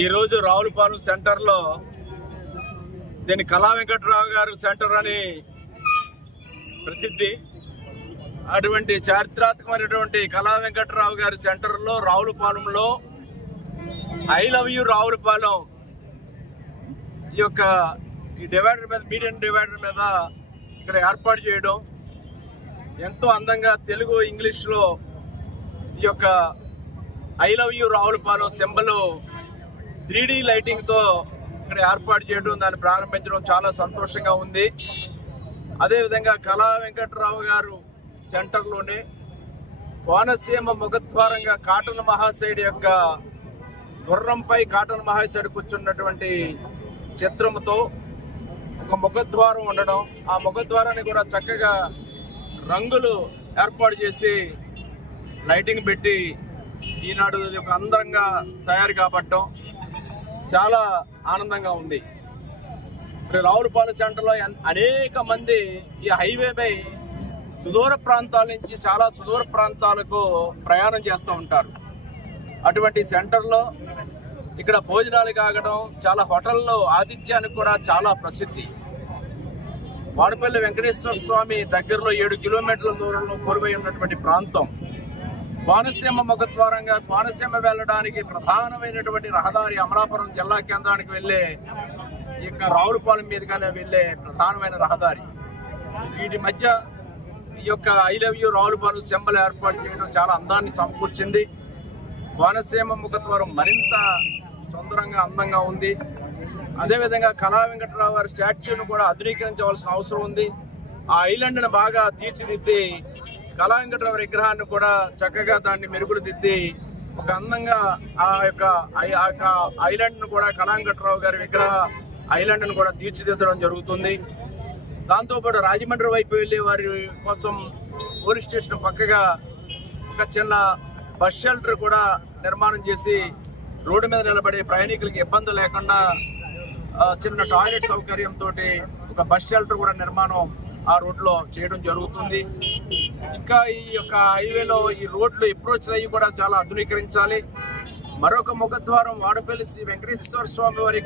ఈరోజు రావులపాలెం సెంటర్లో దీని కళా వెంకటరావు గారు సెంటర్ అని ప్రసిద్ధి. అటువంటి చారిత్రాత్మకమైనటువంటి కళా వెంకటరావు గారి సెంటర్లో రావులపాలెంలో ఐ లవ్ యూ రావులపాలెం ఈ యొక్క ఈ డివైడర్ మీద మీడియం డివైడర్ మీద ఇక్కడ ఏర్పాటు చేయడం ఎంతో అందంగా తెలుగు ఇంగ్లీష్లో ఈ యొక్క I love you Ravulapalem symbol three D లైటింగ్తో ఇక్కడ ఏర్పాటు చేయడం దాన్ని ప్రారంభించడం చాలా సంతోషంగా ఉంది. అదేవిధంగా కళా వెంకట్రావు గారు సెంటర్లోనే కోనసీమ ముఖద్వారంగా కాటన్ మహాశయుడి యొక్క గుర్రంపై కాటన్ మహాశయుడు కూర్చున్నటువంటి చిత్రంతో ఒక ముఖద్వారం ఉండడం ఆ ముఖద్వారాన్ని కూడా చక్కగా రంగులు ఏర్పాటు చేసి లైటింగ్ పెట్టి ఈనాడు ఇది ఒక అందంగా తయారు కాబట్టం చాలా ఆనందంగా ఉంది. ఇప్పుడు రావులపాలెం సెంటర్లో అనేక మంది ఈ హైవేపై సుదూర ప్రాంతాల నుంచి చాలా సుదూర ప్రాంతాలకు ప్రయాణం చేస్తూ ఉంటారు. అటువంటి సెంటర్లో ఇక్కడ భోజనాలు కాగడం చాలా హోటల్లో ఆతిథ్యానికి కూడా చాలా ప్రసిద్ధి. వాడపల్లి వెంకటేశ్వర స్వామి దగ్గరలో ఏడు కిలోమీటర్ల దూరంలో కోరువై ఉన్నటువంటి ప్రాంతం. కోనసీమ ముఖద్వారంగా కోనసీమ వెళ్ళడానికి ప్రధానమైనటువంటి రహదారి అమలాపురం జిల్లా కేంద్రానికి వెళ్ళే ఈ యొక్క రావులపాలెం మీదుగానే వెళ్ళే ప్రధానమైన రహదారి. వీటి మధ్య ఈ యొక్క I love you Ravulapalem symbol ఏర్పాటు చేయడం చాలా అందాన్ని సమకూర్చింది. కోనసీమ ముఖద్వారం మరింత సుందరంగా అందంగా ఉంది. అదేవిధంగా కళా వెంకటరావు గారి స్టాచ్యూను కూడా ఆధునీకరించవలసిన అవసరం ఉంది. ఆ ఐలాండ్ను బాగా తీర్చిదిద్ది కళా వెంకటరావు విగ్రహాన్ని కూడా చక్కగా దాన్ని మెరుగులు దిద్ది ఒక అందంగా ఆ యొక్క ఐ- ఆ యొక్క ఐలాండ్ను కూడా కళా వెంకటరావు గారి విగ్రహ ఐలాండ్ను కూడా తీర్చిదిద్దడం జరుగుతుంది. దాంతోపాటు రాజమండ్రి వైపు వెళ్ళే వారి కోసం పోలీస్ స్టేషన్ పక్కగా ఒక చిన్న బస్ షెల్టర్ కూడా నిర్మాణం చేసి రోడ్డు మీద నిలబడే ప్రయాణికులకి ఇబ్బంది లేకుండా చిన్న టాయిలెట్ సౌకర్యంతో ఒక బస్ షెల్టర్ కూడా నిర్మాణం ఆ రోడ్లో చేయడం జరుగుతుంది. ఇంకా ఈ యొక్క హైవేలో ఈ రోడ్లు అప్రోచ్ అయ్యి కూడా చాలా ఆధునీకరించాలి. మరొక ముఖద్వారం వాడపల్లి శ్రీ వెంకటేశ్వర స్వామి వారి